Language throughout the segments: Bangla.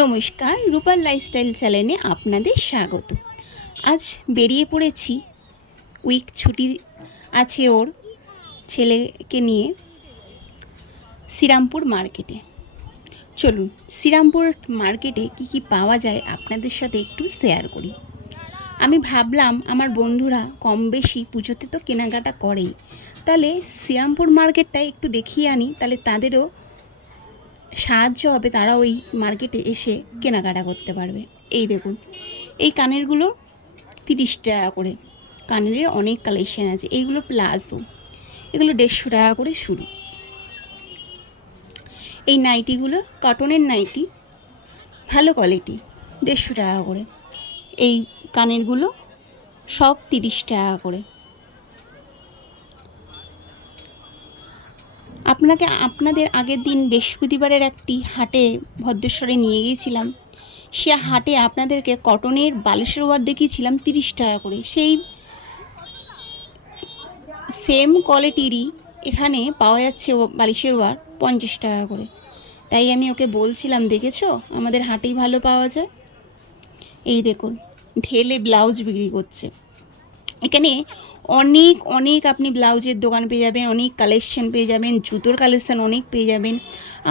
নমস্কার, রূপার লাইফস্টাইল চ্যানেলে আপনাদের স্বাগত। আজ বেরিয়ে পড়েছি, উইক ছুটি আছে ওর ছেলেকে নিয়ে শ্রীরামপুর মার্কেটে। চলুন শ্রীরামপুর মার্কেটে কি পাওয়া যায় আপনাদের সাথে একটু শেয়ার করি। আমি ভাবলাম আমার বন্ধুরা কম বেশি পুজোতে তো কেনাকাটা করেই, তাহলে শ্রীরামপুর মার্কেটটা একটু দেখিয়ে আনি, তাহলে তাদেরও সাহায্য হবে, তারা ওই মার্কেটে এসে কেনাকাটা করতে পারবে। এই দেখুন, এই কানেরগুলো 30 টাকা করে। কানের অনেক কালেকশান আছে। এইগুলো প্লাজো, এগুলো 150 টাকা করে শুরু। এই নাইটিগুলো কটনের নাইটি, ভালো কোয়ালিটি, 150 টাকা করে। এই কানেরগুলো সব 30 টাকা করে। আপনাদের আগের দিন বৃহস্পতিবারের একটি হাটে ভদ্রেশ্বরে নিয়ে গিয়েছিলাম। সে হাটে আপনাদেরকে কটনের বালিশের ওয়ার দেখিয়েছিলাম 30 টাকা করে। সেই সেম কোয়ালিটিরই এখানে পাওয়া যাচ্ছে বালিশের ওয়ার 50 টাকা করে। তাই আমি ওকে বলছিলাম, দেখেছো আমাদের হাটেই ভালো পাওয়া যায়। এই দেখুন, ঢেলে ব্লাউজ বিক্রি করছে। এখানে অনেক আপনি ব্লাউজের দোকান পেয়ে যাবেন, অনেক কালেকশন পেয়ে যাবেন, জুতোর কালেকশান অনেক পেয়ে যাবেন।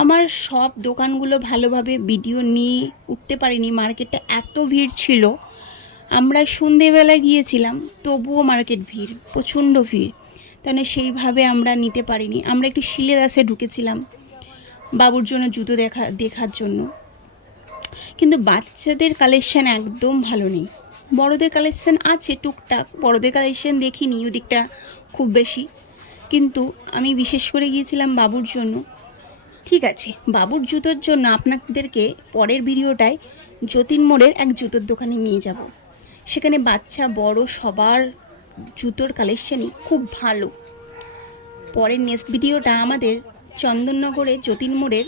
আমার সব দোকানগুলো ভালোভাবে ভিডিও নিয়ে উঠতে পারিনি, মার্কেটটা এত ভিড় ছিল। আমরা সন্ধেবেলা গিয়েছিলাম, তবুও মার্কেট ভিড়, প্রচণ্ড ভিড়, তাহলে সেইভাবে আমরা নিতে পারিনি। আমরা একটু শিলেদাসে ঢুকেছিলাম বাবুর জন্য জুতো দেখার জন্য, কিন্তু বাচ্চাদের কালেকশান একদম ভালো নেই। বড়দের কালেকশান আছে টুকটাক, বড়দের কালেকশান দেখিনি ওদিকটা খুব বেশি, কিন্তু আমি বিশেষ করে গিয়েছিলাম বাবুর জন্য। ঠিক আছে, বাবুর জুতোর জন্য আপনাদেরকে পরের ভিডিওটায় যতীন মোড়ের এক জুতোর দোকানে নিয়ে যাব। সেখানে বাচ্চা বড় সবার জুতোর কালেকশানই খুব ভালো। পরের নেক্সট ভিডিওটা আমাদের চন্দননগরে যতীন মোড়ের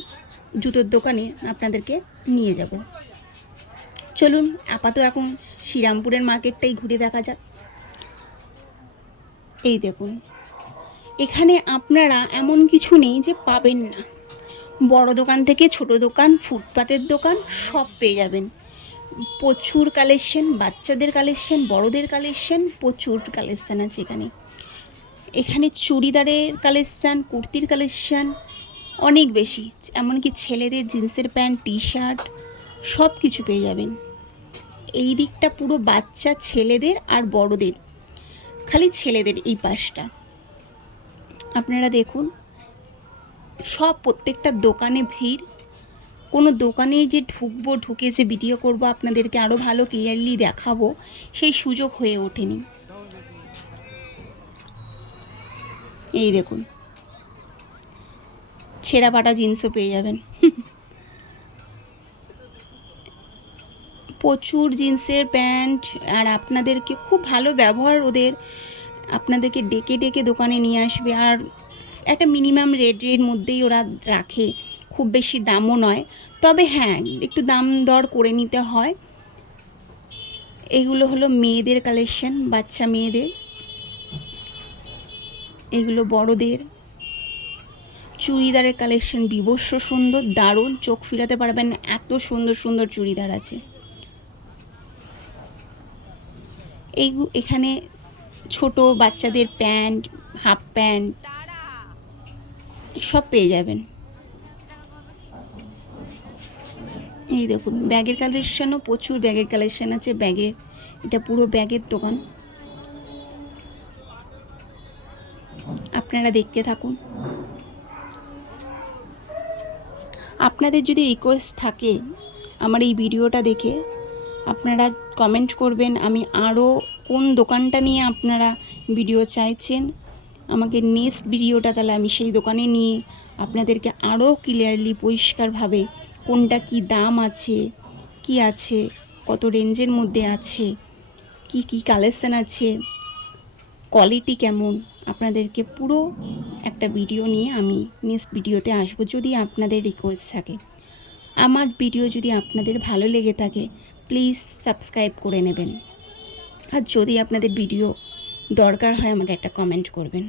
জুতোর দোকানে আপনাদেরকে নিয়ে যাব। চলুন আপাতত এখন শ্রীরামপুরের মার্কেটটাই ঘুরে দেখা যাক। এই দেখুন, এখানে আপনারা এমন কিছু নেই যে পাবেন না। বড় দোকান থেকে ছোট দোকান, ফুটপাতের দোকান সব পেয়ে যাবেন। প্রচুর কালেকশন, বাচ্চাদের কালেকশন, বড়দের কালেকশন, প্রচুর কালেকশান আছে এখানে চুড়িদারের কালেকশান, কুর্তির কালেকশান অনেক বেশি, এমনকি ছেলেদের জিন্সের প্যান্ট, টি শার্ট সব কিছু পেয়ে যাবেন। এই দিকটা পুরো বাচ্চা ছেলেদের আর বড়দের, খালি ছেলেদের এই পাশটা আপনারা দেখুন। সব প্রত্যেকটা দোকানে ভিড়, কোনো দোকানে যে ঢুকে যে ভিডিও করব আপনাদেরকে আরও ভালো ক্লিয়ারলি দেখাবো, সেই সুযোগ হয়ে ওঠেনি। এই দেখুন, ছেঁড়া পাটা জিন্সও পেয়ে যাবেন। প্রচুর জিন্সের প্যান্ট, আর আপনাদেরকে খুব ভালো ব্যবহার ওদের, আপনাদেরকে ডেকে দোকানে নিয়ে আসবে। আর একটা মিনিমাম রেটের মধ্যেই ওরা রাখে, খুব বেশি দামও নয়, তবে হ্যাঁ একটু দাম দর করে নিতে হয়। এগুলো হলো মেয়েদের কালেকশন, বাচ্চা মেয়েদের। এগুলো বড়দের। চুড়িদারের কালেকশন বিভৎস সুন্দর, দারুণ, চোখ ফিরাতে পারবেন না, এত সুন্দর সুন্দর চুড়িদার আছে। এখানে ছোট বাচ্চাদের প্যান্ট, হাফ প্যান্ট সব পেয়ে যাবেন। এই দেখুন, ব্যাগের কালেকশানও প্রচুর ব্যাগের কালেকশান আছে। ব্যাগের, এটা পুরো ব্যাগের দোকান, আপনারা দেখতে থাকুন। আপনাদের যদি রিকোয়েস্ট থাকে আমার এই ভিডিওটা দেখে, আপনারা কমেন্ট করবেন, আমি আরও কোন দোকানটা নিয়ে আপনারা ভিডিও চাইছেন, আমাকে নেক্সট ভিডিওটা তাহলে আমি সেই দোকানে নিয়ে আপনাদেরকে আরও ক্লিয়ারলি পরিষ্কারভাবে কোনটা কি দাম আছে, কি আছে, কত রেঞ্জের মধ্যে আছে, কি কালেকশান আছে, কোয়ালিটি কেমন, আপনাদেরকে পুরো একটা ভিডিও নিয়ে আমি নেক্সট ভিডিওতে আসবো, যদি আপনাদের রিকোয়েস্ট থাকে। আমার ভিডিও যদি আপনাদের ভালো লেগে থাকে প্লিজ সাবস্ক্রাইব করে নেবেন, আর যদি আপনাদের ভিডিও দরকার হয় আমাকে একটা কমেন্ট করবেন।